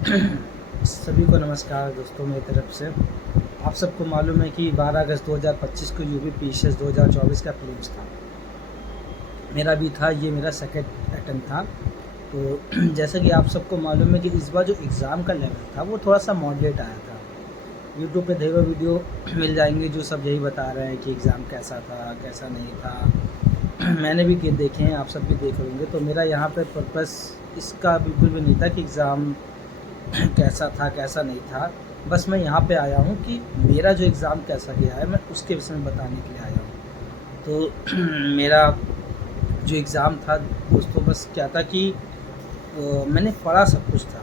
सभी को नमस्कार दोस्तों मेरी तरफ से। आप सबको मालूम है कि 12 अगस्त 2025 को यूपी पीसीएस 2024 का प्रीलिम्स था। मेरा भी था, ये मेरा सेकंड अटेम्प्ट था। तो जैसा कि आप सबको मालूम है कि इस बार जो एग्ज़ाम का लेवल था वो थोड़ा सा मॉडरेट आया था। यूट्यूब पे ढेरों वीडियो मिल जाएंगे जो सब यही बता रहे हैं कि एग्ज़ाम कैसा था कैसा नहीं था। मैंने भी देखे हैं, आप सब भी देख होंगे। तो मेरा यहाँ पे पर्पस इसका बिल्कुल भी नहीं था कि एग्ज़ाम कैसा था कैसा नहीं था। बस मैं यहाँ पे आया हूँ कि मेरा जो एग्ज़ाम कैसा गया है मैं उसके विषय में बताने के लिए आया हूँ। तो मेरा जो एग्ज़ाम था दोस्तों, बस क्या था कि मैंने पढ़ा सब कुछ था।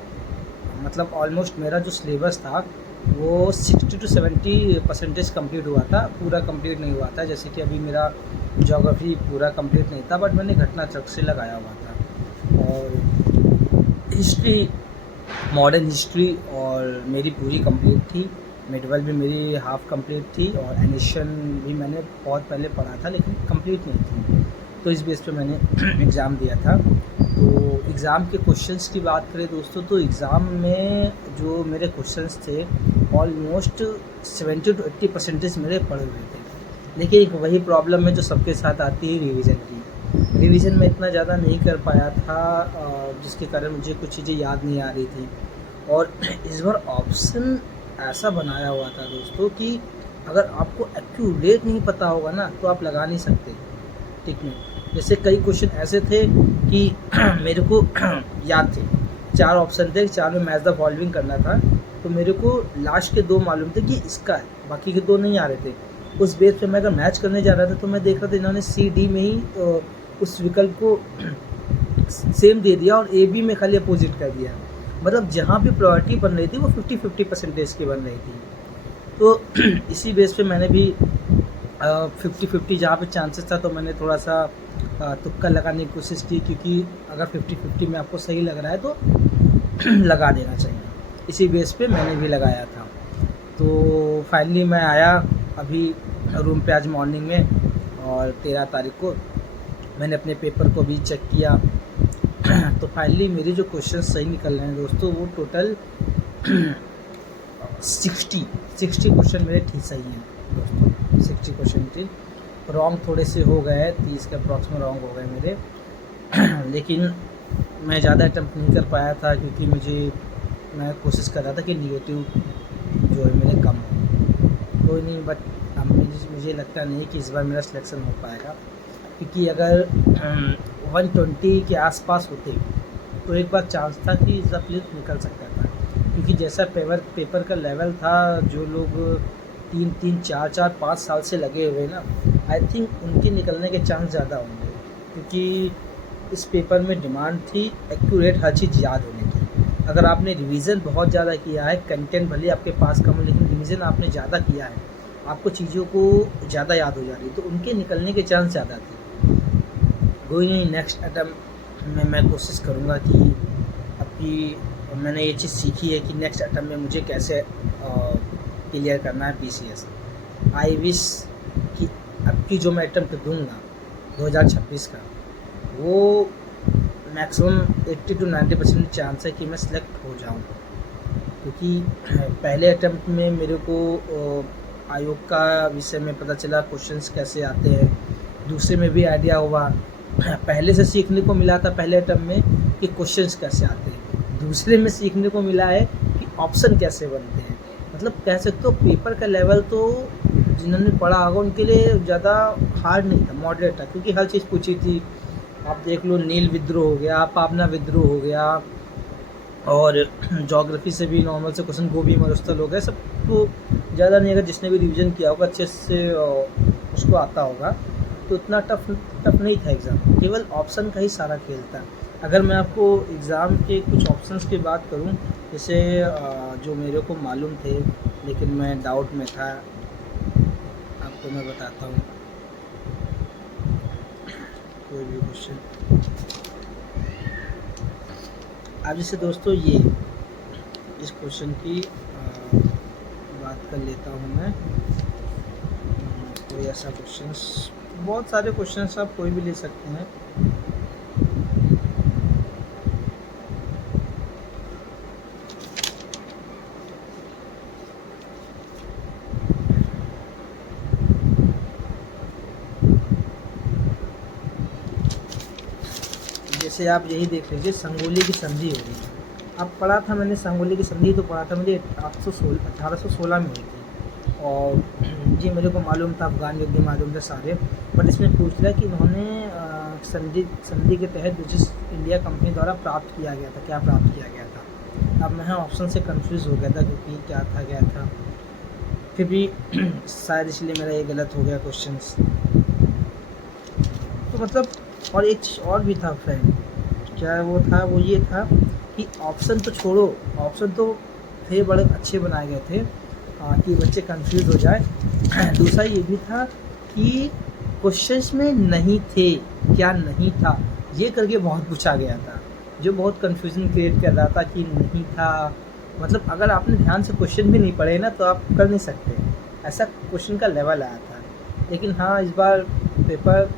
मतलब ऑलमोस्ट मेरा जो सिलेबस था वो 60 to 70% कम्प्लीट हुआ था, पूरा कंप्लीट नहीं हुआ था। जैसे कि अभी मेरा ज्योग्राफी पूरा कंप्लीट नहीं था, बट मैंने घटना चक्र से लगाया हुआ था। और हिस्ट्री, मॉडर्न हिस्ट्री और मेरी पूरी कंप्लीट थी। मिडवल भी मेरी हाफ़ कंप्लीट थी और एनिशन भी मैंने बहुत पहले पढ़ा था लेकिन कंप्लीट नहीं थी। तो इस बेस पे मैंने एग्ज़ाम दिया था। तो एग्ज़ाम के क्वेश्चंस की बात करें दोस्तों, तो एग्ज़ाम में जो मेरे क्वेश्चंस थे ऑलमोस्ट 70 to 80% मेरे पढ़े हुए थे। लेकिन एक वही प्रॉब्लम है जो सबके साथ आती है, रिवीजन की। रिवीजन में इतना ज़्यादा नहीं कर पाया था, जिसके कारण मुझे कुछ चीज़ें याद नहीं आ रही थी। और इस बार ऑप्शन ऐसा बनाया हुआ था दोस्तों कि अगर आपको एक्यूरेट नहीं पता होगा ना तो आप लगा नहीं सकते टिक में। जैसे कई क्वेश्चन ऐसे थे कि मेरे को याद थे, 4 ऑप्शन थे, 4 में मैच द फॉलोइंग करना था। तो मेरे को लास्ट के 2 मालूम थे कि इसका है, बाकी के 2 नहीं आ रहे थे। उस बेस पे मैं अगर मैच करने जा रहा था तो मैं देख रहा था इन्होंने सी डी में ही उस विकल्प को सेम दे दिया और ए बी में खाली अपोजिट कर दिया। मतलब जहाँ भी प्रायोरिटी बन रही थी वो 50-50% की बन रही थी। तो इसी बेस पे मैंने भी 50-50 जहाँ पे चांसेस था तो मैंने थोड़ा सा तुक्का लगाने की कोशिश की, क्योंकि अगर 50-50 में आपको सही लग रहा है तो लगा देना चाहिए। इसी बेस पे मैंने भी लगाया था। तो फाइनली मैं आया अभी रूम पे आज मॉर्निंग में, और 13 तारीख को मैंने अपने पेपर को भी चेक किया। तो फाइनली मेरे जो क्वेश्चन सही निकल रहे हैं दोस्तों वो टोटल 60 क्वेश्चन मेरे ठीक सही हैं दोस्तों। 60 क्वेश्चन थे, रॉन्ग थोड़े से हो गए, 30 के अप्रॉक्स में रॉन्ग हो गए मेरे। लेकिन मैं ज़्यादा अटैम्प्ट नहीं कर पाया था क्योंकि मैं कोशिश कर रहा था कि निगेटिव जो है मेरे कम हो। कोई नहीं, बट मुझे लगता नहीं कि इस बार मेरा सिलेक्शन हो पाएगा, क्योंकि अगर 120 के आसपास होते तो एक बार चांस था कि इसका प्लेस निकल सकता था। क्योंकि जैसा पेपर का लेवल था, जो लोग 3-3, 4-4, 5 साल से लगे हुए ना, आई थिंक उनके निकलने के चांस ज़्यादा होंगे। क्योंकि इस पेपर में डिमांड थी एक्यूरेट हर चीज़ याद होने की। अगर आपने रिवीजन बहुत ज़्यादा किया है, कंटेंट भले आपके पास कम हो लेकिन रिवीजन आपने ज़्यादा किया है, आपको चीज़ों को ज़्यादा याद हो जा रही, तो उनके निकलने के चांस ज़्यादा थे। कोई नहीं, नेक्स्ट अटैम्प्ट में मैं कोशिश करूँगा कि आपकी मैंने ये चीज़ सीखी है कि नेक्स्ट अटैम्प्ट में मुझे कैसे क्लियर करना है पीसीएस। आई विश कि अब की जो मैं अटैम्प्ट दूँगा 2026 का, वो मैक्सिमम 80 to 90% चांस है कि मैं सिलेक्ट हो जाऊँ। क्योंकि पहले अटैम्प्ट में मेरे को आयोग का विषय में पता चला क्वेश्चंस कैसे आते हैं, दूसरे में भी आइडिया हुआ। पहले से सीखने को मिला था पहले अटैम्प्ट में कि क्वेश्चंस कैसे आते हैं, दूसरे में सीखने को मिला है कि ऑप्शन कैसे बनते हैं। मतलब कह सकते हो पेपर का लेवल तो जिन्होंने पढ़ा होगा उनके लिए ज़्यादा हार्ड नहीं था, मॉडरेट था, क्योंकि हर चीज़ पूछी थी। आप देख लो, नील विद्रोह हो गया, पाबना विद्रोह हो गया, और ज्योग्राफी से भी नॉर्मल से क्वेश्चन, गोभी मरुस्थल हो गया, सब तो ज़्यादा नहीं, अगर जिसने भी रिवीजन किया होगा अच्छे से उसको आता होगा। तो इतना टफ नहीं था एग्ज़ाम, केवल ऑप्शन का ही सारा खेल था। अगर मैं आपको एग्ज़ाम के कुछ ऑप्शंस की बात करूं, जैसे जो मेरे को मालूम थे लेकिन मैं डाउट में था, आपको मैं बताता हूं। कोई भी क्वेश्चन अब जैसे दोस्तों ये इस क्वेश्चन की बात कर लेता हूँ मैं। कोई ऐसा क्वेश्चंस, बहुत सारे क्वेश्चंस आप कोई भी ले सकते हैं। जैसे आप यही देख लीजिए, संगोली की संधि हो रही है। अब पढ़ा था मैंने संगोली की संधि, तो पढ़ा था मुझे 1816 में हुई थी। और जी मेरे को मालूम था, अफगान युद्ध मालूम थे सारे, बट इसमें पूछ रहा है कि इन्होंने संधि के तहत ब्रिटिश इंडिया कंपनी द्वारा प्राप्त किया गया था, क्या प्राप्त किया गया था। अब मैं ऑप्शन से कंफ्यूज हो गया था क्योंकि क्या था, फिर भी शायद इसलिए मेरा ये गलत हो गया क्वेश्चन। तो मतलब और एक चीज़ और भी था फ्रेंड, क्या वो था, वो ये था कि ऑप्शन तो छोड़ो, ऑप्शन तो थे बड़े अच्छे बनाए गए थे कि बच्चे कंफ्यूज हो जाए। दूसरा ये भी था कि क्वेश्चंस में नहीं थे, क्या नहीं था ये करके बहुत पूछा गया था, जो बहुत कंफ्यूजन क्रिएट कर रहा था कि नहीं था। मतलब अगर आपने ध्यान से क्वेश्चन भी नहीं पढ़े ना तो आप कर नहीं सकते, ऐसा क्वेश्चन का लेवल आया था। लेकिन हाँ, इस बार पेपर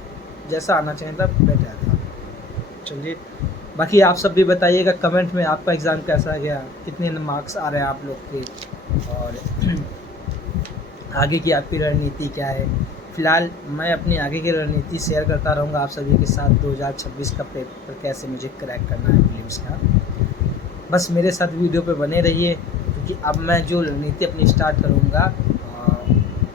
जैसा आना चाहिए था बेटर था। चलिए, बाकी आप सब भी बताइएगा कमेंट में आपका एग्ज़ाम कैसा गया, कितने मार्क्स आ रहे हैं आप लोग के, और आगे की आपकी रणनीति क्या है। फ़िलहाल मैं अपनी आगे की रणनीति शेयर करता रहूँगा आप सभी के साथ, 2026 का पेपर कैसे मुझे क्रैक करना है प्रीलिम्स का। बस मेरे साथ वीडियो पे बने रहिए, क्योंकि अब मैं जो रणनीति अपनी स्टार्ट करूँगा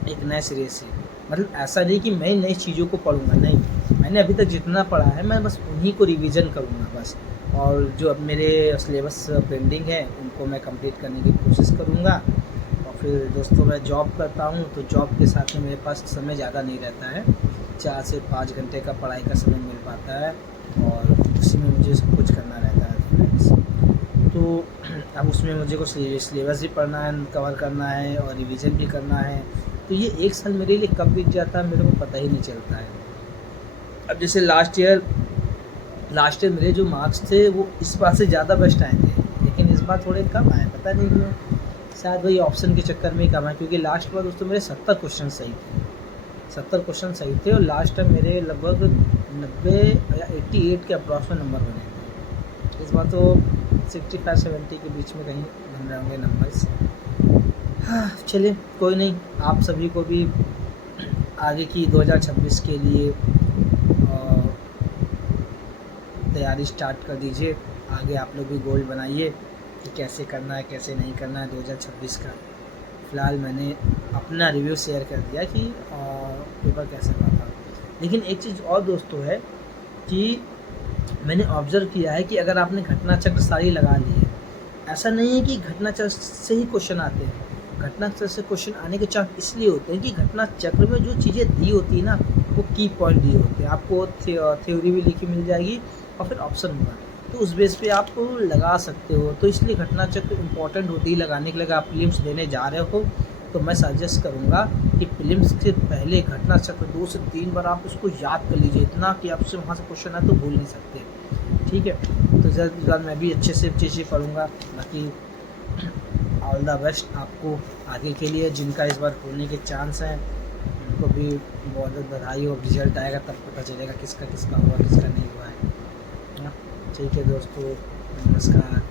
एक नए सिरे से। मतलब ऐसा नहीं कि मैं नई चीज़ों को पढ़ूँगा, नहीं, मैंने अभी तक जितना पढ़ा है मैं बस उन्हीं को रिवीजन करूँगा बस, और जो अब मेरे सिलेबस पेंडिंग है उनको मैं कंप्लीट करने की कोशिश करूँगा। और फिर दोस्तों मैं जॉब करता हूँ, तो जॉब के साथ में मेरे पास समय ज़्यादा नहीं रहता है, 4 से 5 घंटे का पढ़ाई का समय मिल पाता है, और उसी में मुझे सब कुछ करना रहता है फ्रेंड्स। तो अब उसमें मुझे को सिलेबस भी पढ़ना है, कवर करना है, और रिवीजन भी करना है। तो ये एक साल मेरे लिए कब बीत जाता है मेरे को पता ही नहीं चलता है। अब जैसे लास्ट ईयर मेरे जो मार्क्स थे वो इस बार से ज़्यादा बेस्ट आए थे, लेकिन इस बार थोड़े कम आए, पता नहीं क्यों, शायद वही ऑप्शन के चक्कर में ही कम आए। क्योंकि लास्ट बार दोस्तों मेरे 70 क्वेश्चन सही थे, 70 क्वेश्चन सही थे, और लास्ट टाइम मेरे लगभग 90 या 88 के अप्रॉक्स में नंबर बने थे। इस बार तो 65-70 के बीच में कहीं बन रहे होंगे नंबर्स। हाँ चलिए, कोई नहीं, आप सभी को भी आगे की 2026 के लिए तैयारी स्टार्ट कर दीजिए। आगे आप लोग भी गोल बनाइए कि कैसे करना है, कैसे नहीं करना है 2026 का। फ़िलहाल मैंने अपना रिव्यू शेयर कर दिया कि पेपर कैसा रहा था। लेकिन एक चीज़ और दोस्तों है कि मैंने ऑब्ज़र्व किया है कि अगर आपने घटना चक्र सारी लगा ली है, ऐसा नहीं है कि घटना चक्र से ही क्वेश्चन आते हैं। घटना चक्र से क्वेश्चन आने के चांस इसलिए होते हैं कि घटना चक्र में जो चीज़ें दी होती है ना, वो की पॉइंट दिए होते हैं। आपको थ्योरी भी लिखी मिल जाएगी और फिर ऑप्शन होगा, तो उस बेस पे आप लगा सकते हो। तो इसलिए घटना चक्र इम्पॉर्टेंट होती है लगाने के लिए। आप प्रीलिम्स देने जा रहे हो तो मैं सजेस्ट करूँगा कि प्रीलिम्स से पहले घटना चक्र 2 से 3 बार आप उसको याद कर लीजिए, इतना कि आपसे वहाँ से क्वेश्चन आए तो भूल नहीं सकते, ठीक है। तो जल्द से जल्द मैं भी अच्छे से चीज़ें पढ़ूँगा। बाकी ऑल द बेस्ट आपको आगे के लिए, जिनका इस बार होने के चांस हैं उनको भी बहुत बहुत बधाई हो। रिजल्ट आएगा तब पता चलेगा किसका हुआ, किसका नहीं हुआ है। ठीक है दोस्तों, नमस्कार।